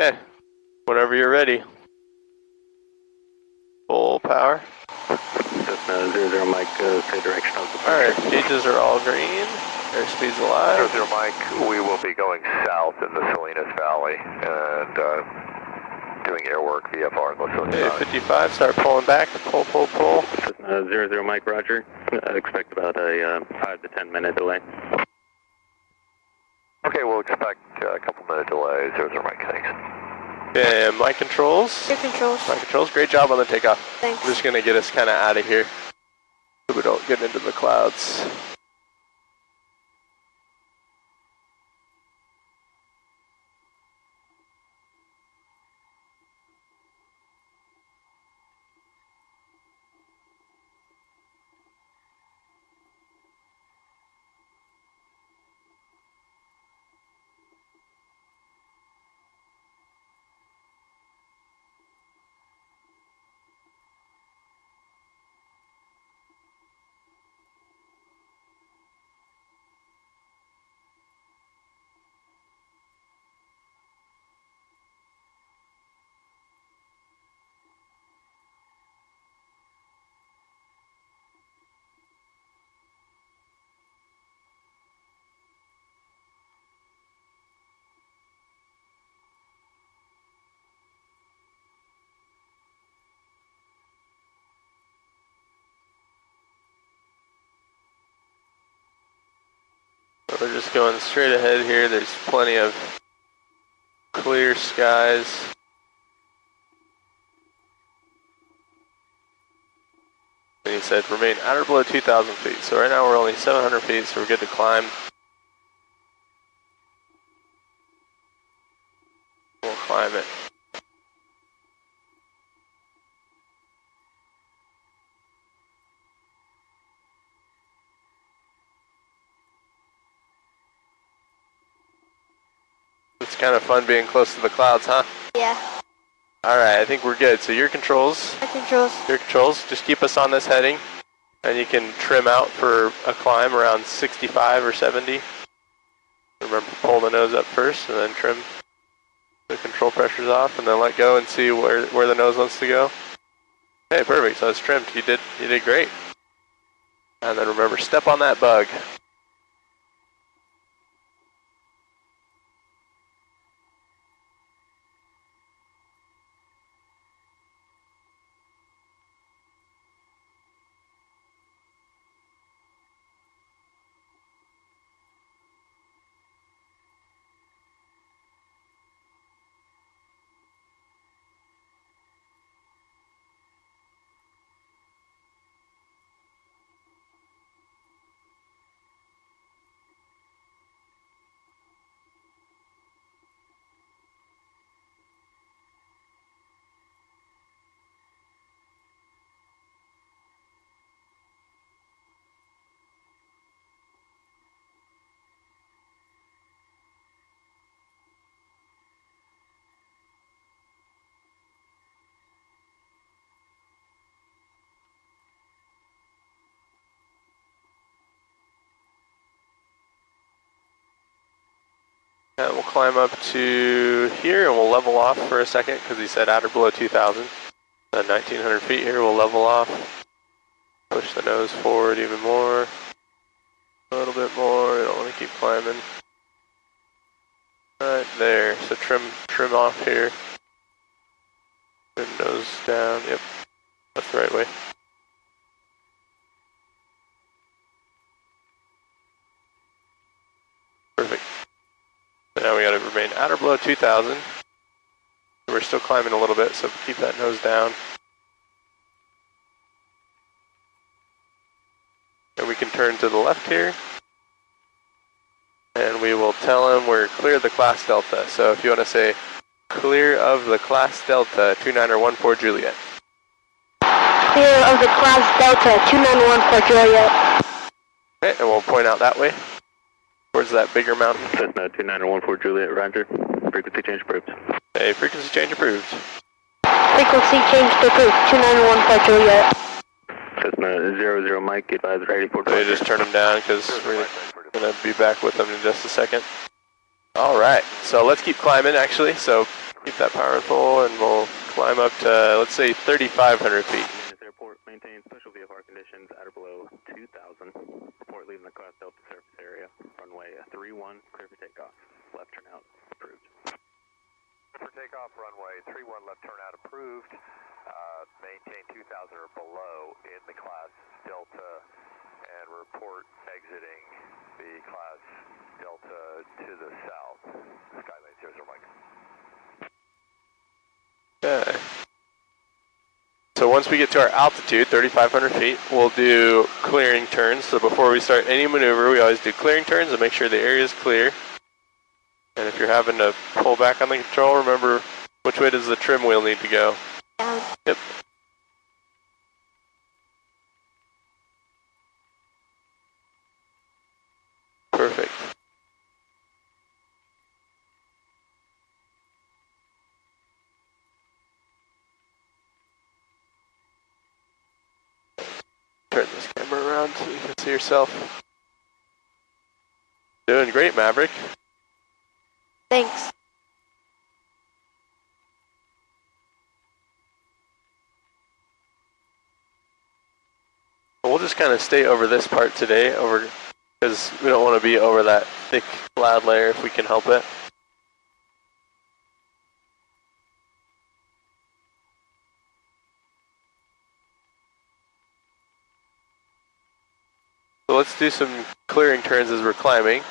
Okay, whenever you're ready. Full power. Cessna 00 Mike, say direction of the Alright, gauges are all green. Airspeed's alive. 00 Mike, we will be going south in the Salinas Valley and doing air work VFR in the Salinas Valley. 55, start pulling back. Pull, pull, pull. Cessna 00 Mike, roger. Expect about a 5 to 10 minute delay. Okay, we'll expect a couple minute delay. 00 Mike, thanks. Okay, my controls. Your controls. My controls, great job on the takeoff. Thanks. I'm just gonna get us kind of out of here so we don't get into the clouds. So we're just going straight ahead here. There's plenty of clear skies. And he said remain at or below 2,000 feet. So right now we're only 700 feet, so we're good to climb. We'll climb it. It's kind of fun being close to the clouds, huh? Yeah. Alright, I think we're good. So your controls. My controls. Your controls, just keep us on this heading. And you can trim out for a climb around 65 or 70. Remember, pull the nose up first and then trim the control pressures off and then let go and see where the nose wants to go. Okay, perfect. So it's trimmed. You did great. And then remember, step on that bug. And we'll climb up to here and we'll level off for a second because he said at or below 2,000. Then 1,900 feet here, we'll level off. Push the nose forward even more. A little bit more, we don't want to keep climbing. Right there, so trim off here. Trim nose down, yep, that's the right way. Perfect. So now we gotta remain at or below 2,000. We're still climbing a little bit, so keep that nose down. And we can turn to the left here. And we will tell him we're clear of the class Delta. So if you want to say, clear of the class Delta, 2914 Juliet. Clear of the class Delta, 2914 Juliet. Okay, and we'll point out that way, towards that bigger mountain. Cessna 2914 Juliet, roger. Frequency change approved. Hey, frequency change approved. Frequency change approved, 2914 Juliet. Cessna 00 Mike, advise ready for So you just turn them down because we're going to be back with them in just a second. All right, so let's keep climbing actually. So Keep that power full, and we'll climb up to, let's say, 3,500 feet. Airport maintain special VFR conditions at or below 2,000. Report leaving the class Delta surface area. Runway 31, clear for takeoff. Left turnout approved. For takeoff, runway 31, left turnout approved. Maintain 2,000 or below in the class Delta, and report exiting the class Delta to the south. Skylane 00 Mike. Okay. So once we get to our altitude, 3,500 feet, we'll do clearing turns. So before we start any maneuver, we always do clearing turns and make sure the area is clear. And if you're having to pull back on the control, remember which way does the trim wheel need to go? Down. Yep. Perfect. Turn this camera around so you can see yourself. Doing great, Maverick. Thanks. We'll just kind of stay over this part today, because we don't want to be over that thick cloud layer if we can help it. So let's do some clearing turns as we're climbing.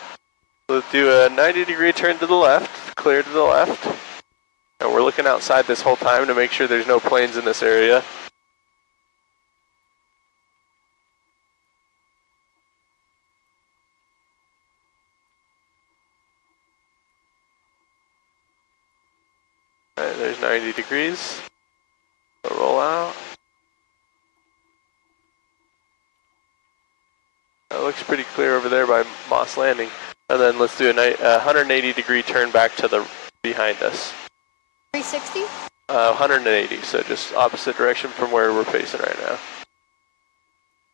Let's do a 90-degree turn to the left, clear to the left. And we're looking outside this whole time to make sure there's no planes in this area. Alright, there's 90 degrees. We'll roll out. That looks pretty clear over there by Moss Landing. And then let's do a 180-degree turn back to the behind us. 360? 180, so just opposite direction from where we're facing right now.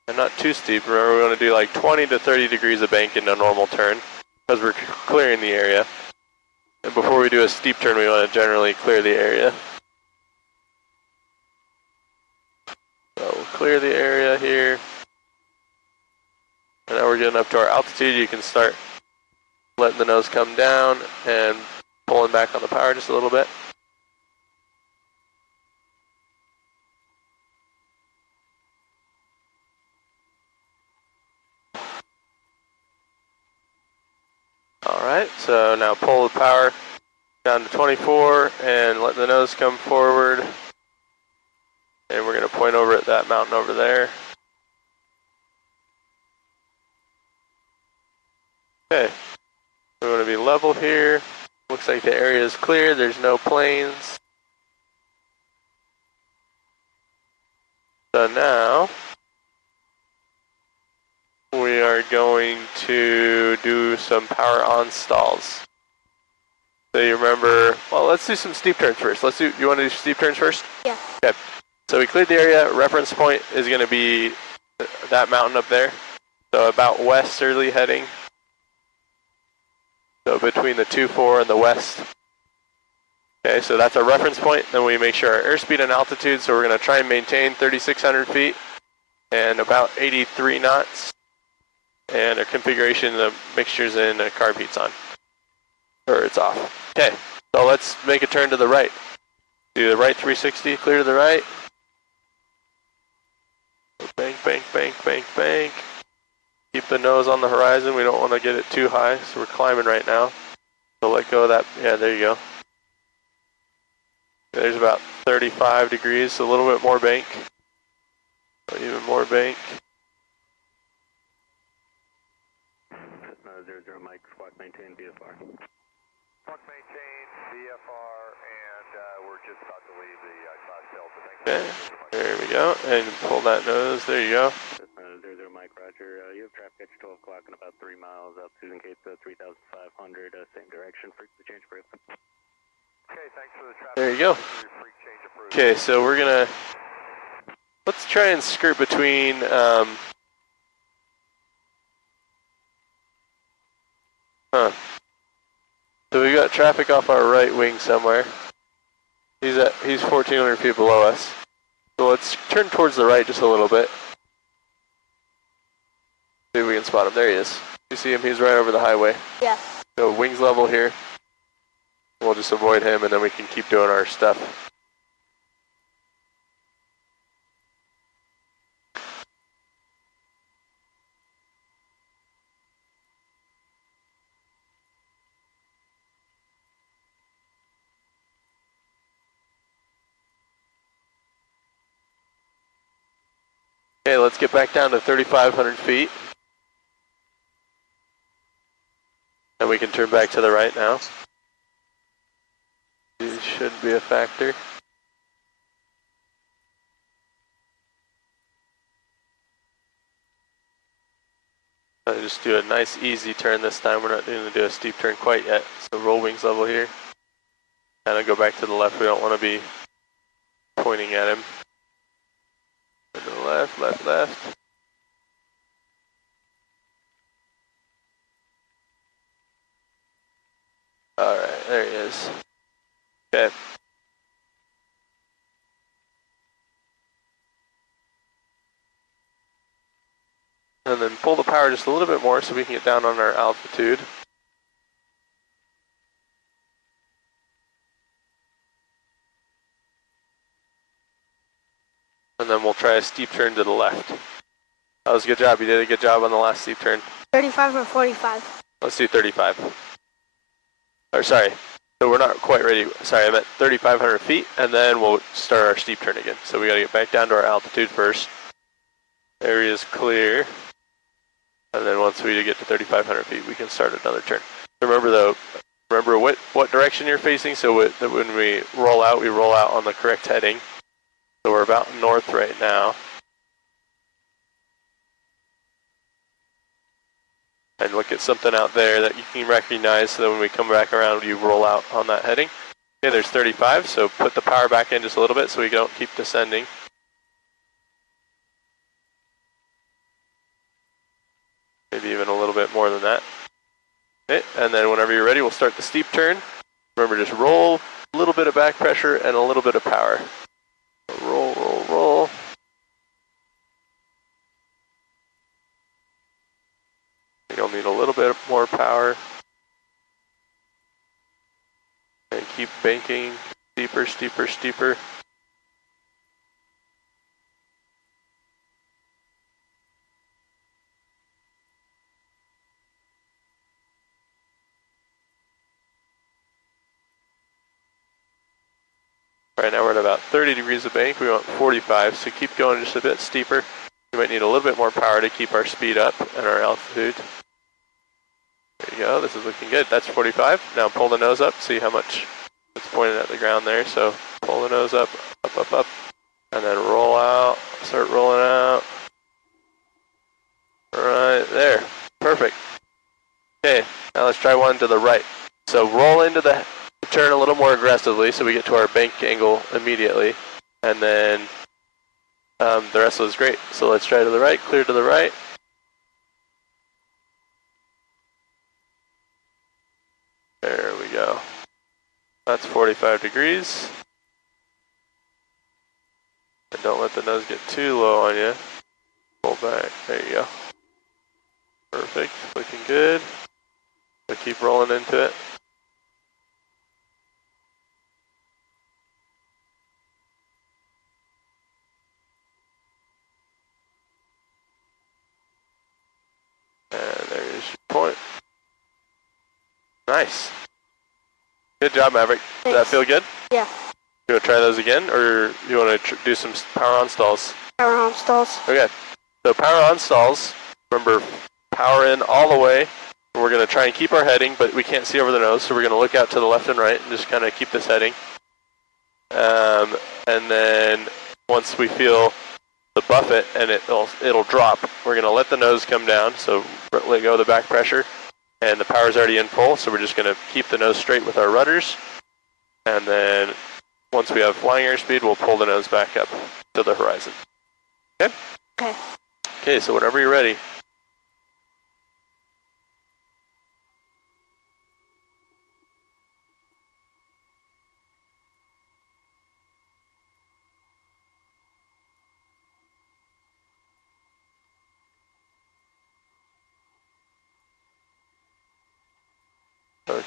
And not too steep. Remember, we want to do like 20 to 30 degrees of bank in a normal turn, because we're clearing the area. And before we do a steep turn, we want to generally clear the area. So we'll clear the area here. And now we're getting up to our altitude. You can start letting the nose come down and pulling back on the power just a little bit. Alright, so now pull the power down to 24 and let the nose come forward. And we're going to point over at that mountain over there. Okay, we want to be level here. Looks like the area is clear, there's no planes. So now, we are going to do some power on stalls. So you remember, well, let's do some steep turns first. You want to do steep turns first? Yeah. Okay. So we cleared the area. Reference point is going to be that mountain up there. So about westerly heading. So between the 2-4 and the west. Okay, so that's our reference point. Then we make sure our airspeed and altitude. So we're going to try and maintain 3,600 feet and about 83 knots. And our configuration, the mixture's in, the carb heat's on. Or it's off. Okay, so let's make a turn to the right. Do the right 360, clear to the right. Bank, bank, bank, bank, bank. Keep the nose on the horizon. We don't want to get it too high, so we're climbing right now. So let go of that. Yeah, there you go. There's about 35 degrees, so a little bit more bank. Even more bank. 00 Mike, squawk maintain VFR. Squawk maintain VFR, and we're just about to leave the class Delta. Okay, there we go. And pull that nose. There you go. 00 Mike, roger. You have traffic at 12 o'clock and about 3 miles up Susan Cape 3,500, same direction for the change approved. Okay, thanks for the traffic. There you go. Okay, so we're gonna, let's try and skirt between, so we got traffic off our right wing somewhere. He's 1,400 feet below us. So let's turn towards the right just a little bit. See if we can spot him. There he is. You see him? He's right over the highway. Yeah. So wings level here. We'll just avoid him and then we can keep doing our stuff. Okay, let's get back down to 3,500 feet. And we can turn back to the right now. It shouldn't be a factor. I'll just do a nice easy turn this time. We're not going to do a steep turn quite yet. So roll wings level here. Kind of go back to the left. We don't want to be pointing at him. To the left, left, left. Alright, there he is. Okay. And then pull the power just a little bit more so we can get down on our altitude. And then we'll try a steep turn to the left. That was a good job. You did a good job on the last steep turn. 35 or 45? Let's do 35. Or sorry, so we're not quite ready. Sorry, I meant 3,500 feet, and then we'll start our steep turn again. So we gotta get back down to our altitude first. Area is clear. And then once we get to 3,500 feet, we can start another turn. Remember though, what direction you're facing, so when we roll out on the correct heading. So we're about north right now. And look at something out there that you can recognize so that when we come back around, you roll out on that heading. Okay, there's 35, so put the power back in just a little bit so we don't keep descending. Maybe even a little bit more than that. Okay, and then whenever you're ready, we'll start the steep turn. Remember, just roll, a little bit of back pressure and a little bit of power. Roll, roll, roll. You'll need a little bit more power. And keep banking steeper, steeper, steeper. Right now we're at about 30 degrees of bank. We want 45, so keep going just a bit steeper. We might need a little bit more power to keep our speed up and our altitude. There you go, this is looking good. That's 45. Now pull the nose up, see how much it's pointed at the ground there. So pull the nose up, up, up, up, and then roll out, start rolling out. Right there, perfect. Okay, now let's try one to the right. So roll into the turn a little more aggressively so we get to our bank angle immediately. And then the rest was great. So let's try to the right, clear to the right. There we go. That's 45 degrees. And don't let the nose get too low on you. Pull back, there you go. Perfect, looking good. So keep rolling into it. And there's your point. Nice. Good job, Maverick. Does that feel good? Yeah. You want to try those again, or you want to do some power on stalls? Power on stalls. Okay. So power on stalls. Remember, power in all the way. We're going to try and keep our heading, but we can't see over the nose, so we're going to look out to the left and right and just kind of keep this heading. And then once we feel the buffet and it'll drop, we're going to let the nose come down, so let go of the back pressure. And the power's already in full, so we're just going to keep the nose straight with our rudders. And then once we have flying airspeed, we'll pull the nose back up to the horizon. Okay? Okay. Okay, so whenever you're ready.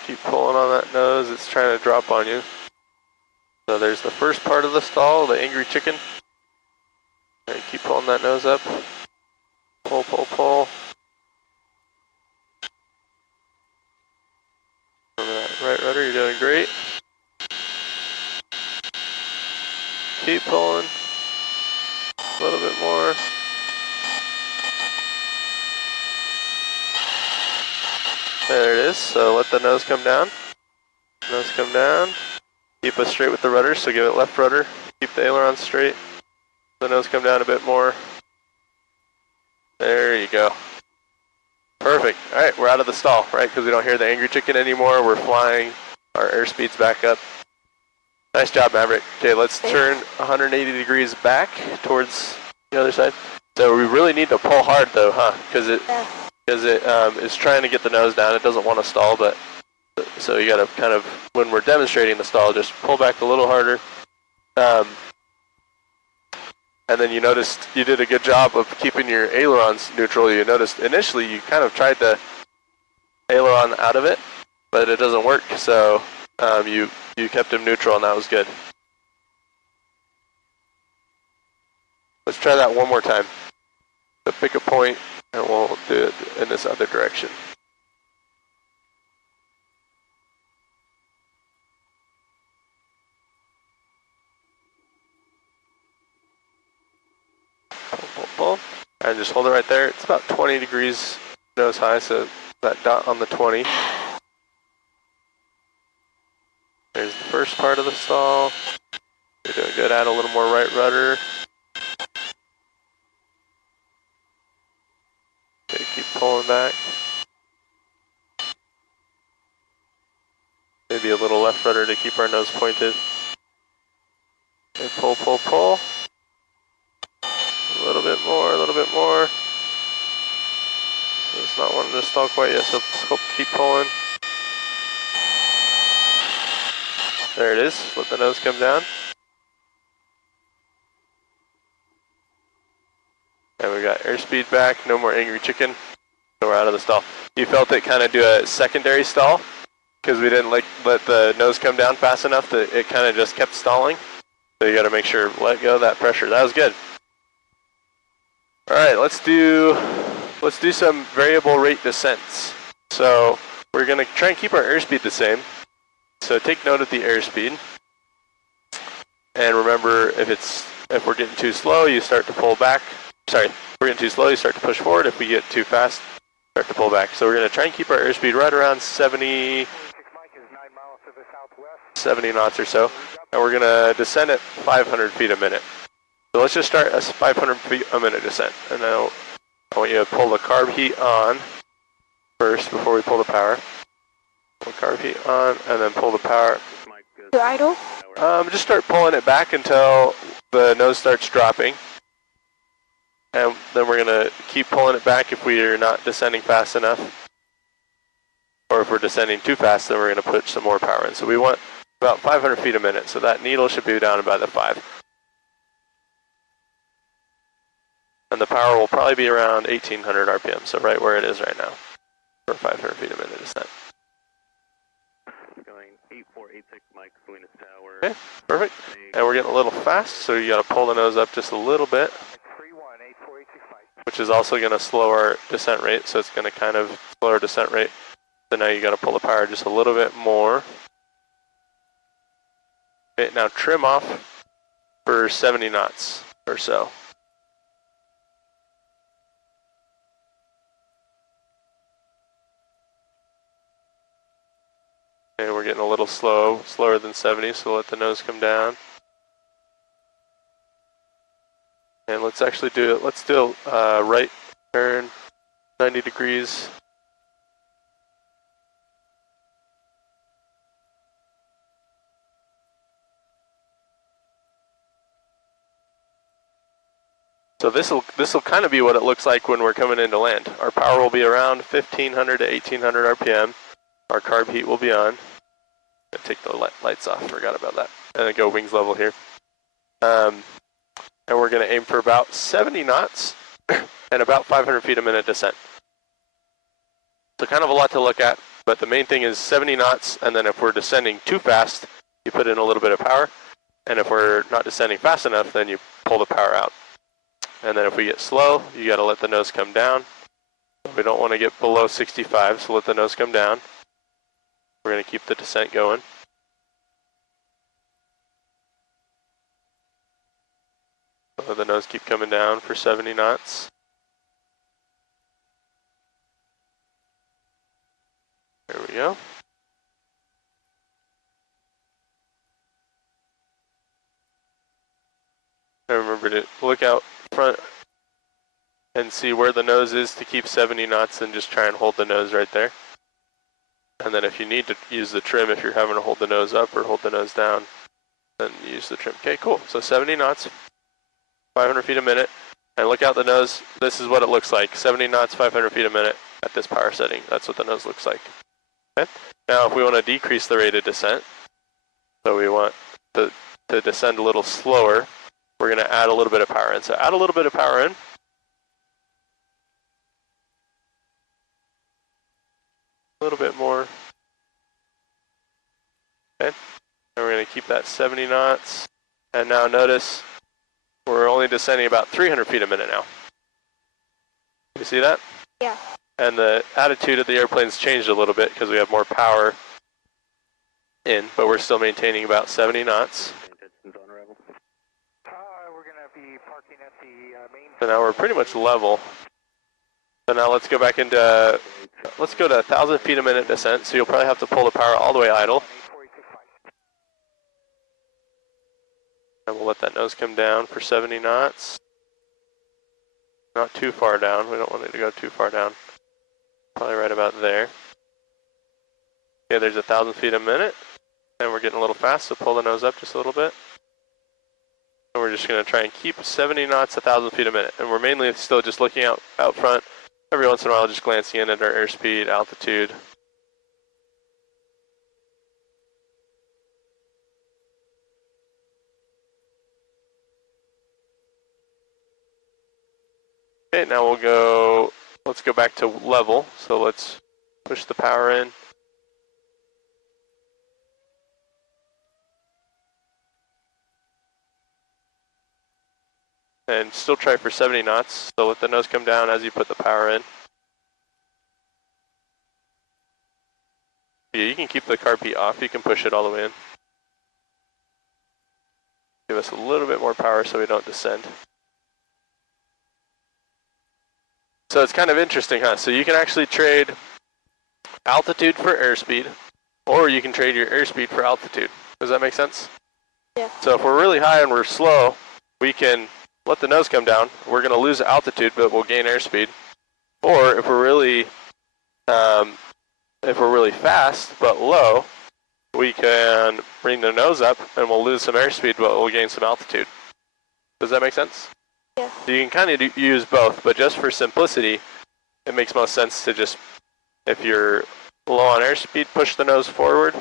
keep pulling on that nose. It's trying to drop on you. So there's the first part of the stall, the angry chicken. And keep pulling that nose up. Pull, pull, pull. That right rudder, you're doing great. Keep pulling. A little bit more. There it is. So let the nose come down. Nose come down. Keep us straight with the rudder, so give it left rudder. Keep the aileron straight. The nose come down a bit more. There you go. Perfect. All right, we're out of the stall, right? Because we don't hear the angry chicken anymore. We're flying. Our airspeed's back up. Nice job, Maverick. Okay, let's turn 180 degrees back towards the other side. So we really need to pull hard, though, huh? Because it is trying to get the nose down. It doesn't want to stall, but so you got to kind of, when we're demonstrating the stall, just pull back a little harder. And then you noticed you did a good job of keeping your ailerons neutral. You noticed initially you kind of tried to aileron out of it, but it doesn't work. So you kept them neutral, and that was good. Let's try that one more time. So pick a point, and we'll do it in this other direction. Pull, pull, pull. And just hold it right there. It's about 20 degrees nose high, so that dot on the 20. There's the first part of the stall. You're doing good. Add a little more right rudder. Okay, keep pulling back. Maybe a little left rudder to keep our nose pointed. Okay, pull, pull, pull. A little bit more, a little bit more. It's not wanting to stall quite yet, so keep pulling. There it is. Let the nose come down. And we got airspeed back, no more angry chicken. So we're out of the stall. You felt it kind of do a secondary stall because we didn't let the nose come down fast enough that it kind of just kept stalling. So you got to make sure, let go of that pressure. That was good. All right, let's do some variable rate descents. So we're gonna try and keep our airspeed the same. So take note of the airspeed. And remember, if we're getting too slow, you start to pull back. Sorry, if we're getting too slow, you start to push forward. If we get too fast, start to pull back. So we're gonna try and keep our airspeed right around 70 knots or so. And we're gonna descend at 500 feet a minute. So let's just start a 500 feet a minute descent. And now I want you to pull the carb heat on first before we pull the power. Pull the carb heat on and then pull the power. To idle? Just start pulling it back until the nose starts dropping. And then we're going to keep pulling it back if we are not descending fast enough. Or if we're descending too fast, then we're going to put some more power in. So we want about 500 feet a minute. So that needle should be down by the 5. And the power will probably be around 1800 RPM, so right where it is right now, for 500 feet a minute descent. Going 8486 Mike, Salinas Tower. Okay, perfect. And we're getting a little fast, so you got to pull the nose up just a little bit, which is also going to slow our descent rate, so it's going to kind of slow our descent rate. So now you got to pull the power just a little bit more. Okay, now trim off for 70 knots or so. Okay, we're getting a little slower than 70, so let the nose come down. And let's actually do it. Let's do a right turn, 90 degrees. So this will kind of be what it looks like when we're coming into land. Our power will be around 1500 to 1800 RPM. Our carb heat will be on. Take the lights off, forgot about that. And then go wings level here. And we're going to aim for about 70 knots and about 500 feet a minute descent. So kind of a lot to look at, but the main thing is 70 knots, and then if we're descending too fast, you put in a little bit of power, and if we're not descending fast enough, then you pull the power out. And then if we get slow, you got to let the nose come down. We don't want to get below 65, so let the nose come down. We're going to keep the descent going. Let the nose keep coming down for 70 knots. There we go. And remember to look out front and see where the nose is to keep 70 knots and just try and hold the nose right there. And then if you need to use the trim, if you're having to hold the nose up or hold the nose down, then use the trim. Okay, cool. So 70 knots, 500 feet a minute. And look out the nose. This is what it looks like. 70 knots, 500 feet a minute at this power setting. That's what the nose looks like. Okay. Now if we want to decrease the rate of descent, so we want to descend a little slower, we're going to add a little bit of power in. So add a little bit of power in. A little bit more. Okay. And we're going to keep that 70 knots. And now notice we're only descending about 300 feet a minute now. You see that? Yeah. And the attitude of the airplane's changed a little bit because we have more power in, but we're still maintaining about 70 knots. We're going to be parking at the main. So now we're pretty much level. So now let's go back into, let's go to 1,000 feet a minute descent, so you'll probably have to pull the power all the way idle. And we'll let that nose come down for 70 knots. Not too far down, we don't want it to go too far down. Probably right about there. Okay, there's 1,000 feet a minute. And we're getting a little fast, so pull the nose up just a little bit. And we're just going to try and keep 70 knots, 1,000 feet a minute. And we're mainly still just looking out front. Every once in a while, just glancing in at our airspeed, altitude. Okay, now we'll go, let's go back to level. So let's push the power in. And still try for 70 knots, so let the nose come down as you put the power in. Yeah, you can keep the carb heat off, you can push it all the way in. Give us a little bit more power so we don't descend. So it's kind of interesting, huh? So you can actually trade altitude for airspeed, or you can trade your airspeed for altitude. Does that make sense? Yeah. So if we're really high and we're slow, we can let the nose come down. We're going to lose altitude, but we'll gain airspeed. Or if we're really fast but low, we can bring the nose up and we'll lose some airspeed, but we'll gain some altitude. Does that make sense? Yeah. So you can kind of use both, but just for simplicity, it makes most sense to just, if you're low on airspeed, push the nose forward,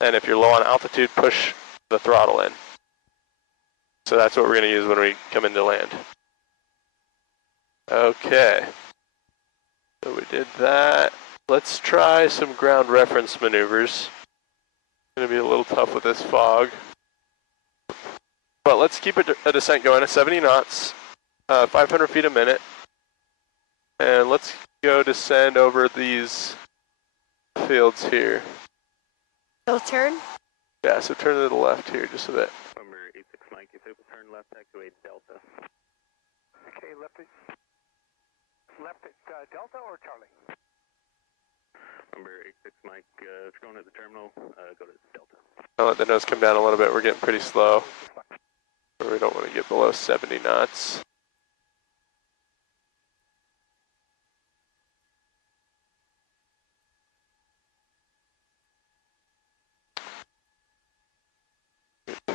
and if you're low on altitude, push the throttle in. So that's what we're going to use when we come into land. Okay. So we did that. Let's try some ground reference maneuvers. It's going to be a little tough with this fog. But let's keep a descent going at 70 knots, 500 feet a minute. And let's go descend over these fields here. So turn? Yeah, so turn to the left here just a bit. Number 86 Mike, if it will turn left, activate Delta. Okay, left at Delta or Charlie? Number 86 Mike, if you're going to the terminal, go to Delta. I'll let the nose come down a little bit. We're getting pretty slow. We don't want to get below 70 knots.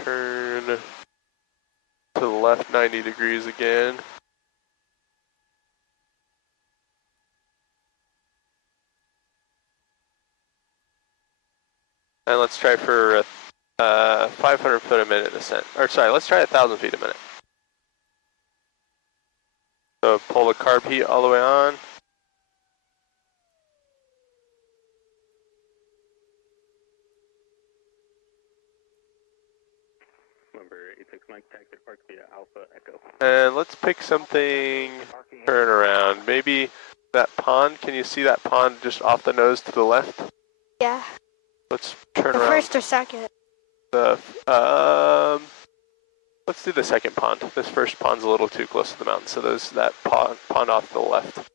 Turn to the left 90 degrees again. And let's try for a 500 foot a minute descent. Or sorry, let's try 1,000 feet a minute. So pull the carb heat all the way on. Number 86 Mike, taxi park via Alpha Echo. And let's pick something, turn around. Maybe that pond, can you see that pond just off the nose to the left? Yeah. Let's turn The around. first or second? Let's do the second pond. This first pond's a little too close to the mountain, so there's that pond off to the left.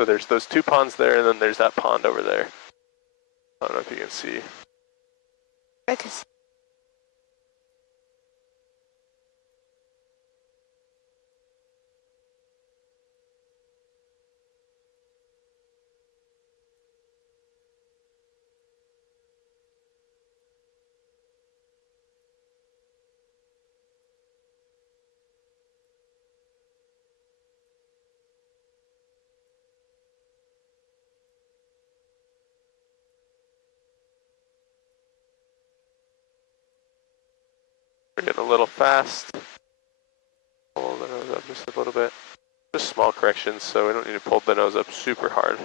So there's those two ponds there, and then there's that pond over there. I don't know if you can see. I can see. We're getting a little fast. Pull the nose up just a little bit. Just small corrections, so we don't need to pull the nose up super hard.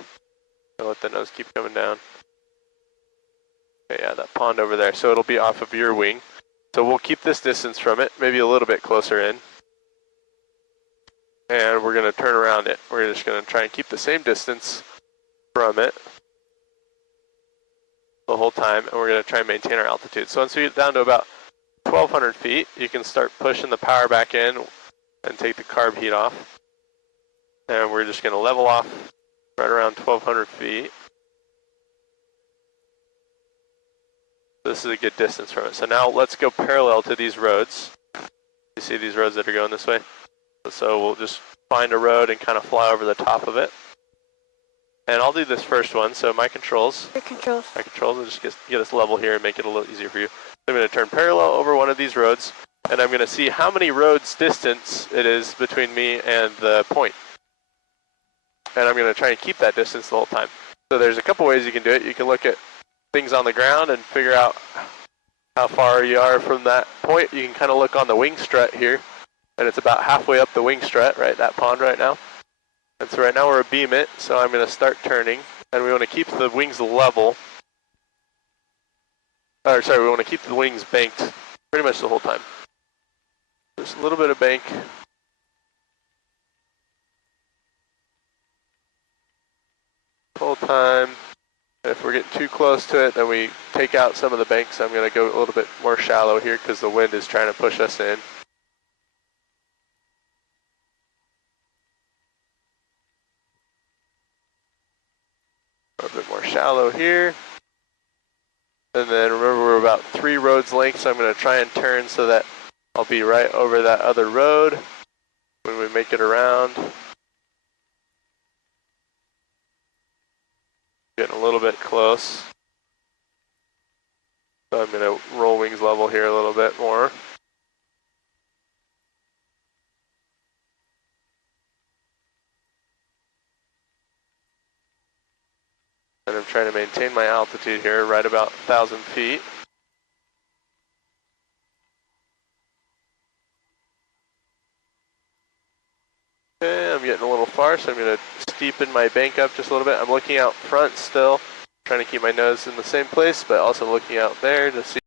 So let the nose keep coming down. Okay, yeah, that pond over there. So it'll be off of your wing. So we'll keep this distance from it, maybe a little bit closer in. And we're going to turn around it. We're just going to try and keep the same distance from it the whole time, and we're going to try and maintain our altitude. So once we get down to about 1,200 feet, you can start pushing the power back in and take the carb heat off. And we're just going to level off right around 1,200 feet. This is a good distance from it. So now let's go parallel to these roads. You see these roads that are going this way? So we'll just find a road and kind of fly over the top of it. And I'll do this first one. So my controls. Your controls. My controls will just get us level here and make it a little easier for you. So I'm going to turn parallel over one of these roads, and I'm going to see how many roads distance it is between me and the point. And I'm going to try and keep that distance the whole time. So there's a couple ways you can do it. You can look at things on the ground and figure out how far you are from that point. You can kind of look on the wing strut here, and it's about halfway up the wing strut, right, that pond right now. And so right now we're abeam it, so I'm going to start turning, and we want to keep the wings level. Or sorry, we want to keep the wings banked pretty much the whole time. Just a little bit of bank. The whole time. If we're getting too close to it, then we take out some of the banks. I'm going to go a little bit more shallow here because the wind is trying to push us in. A little bit more shallow here. And then remember we're about 3 roads length, so I'm going to try and turn so that I'll be right over that other road when we make it around. Getting a little bit close. So I'm going to roll wings level here a little bit more. And I'm trying to maintain my altitude here right about 1,000 feet. Okay, I'm getting a little far, so I'm going to steepen my bank up just a little bit. I'm looking out front still, trying to keep my nose in the same place, but also looking out there to see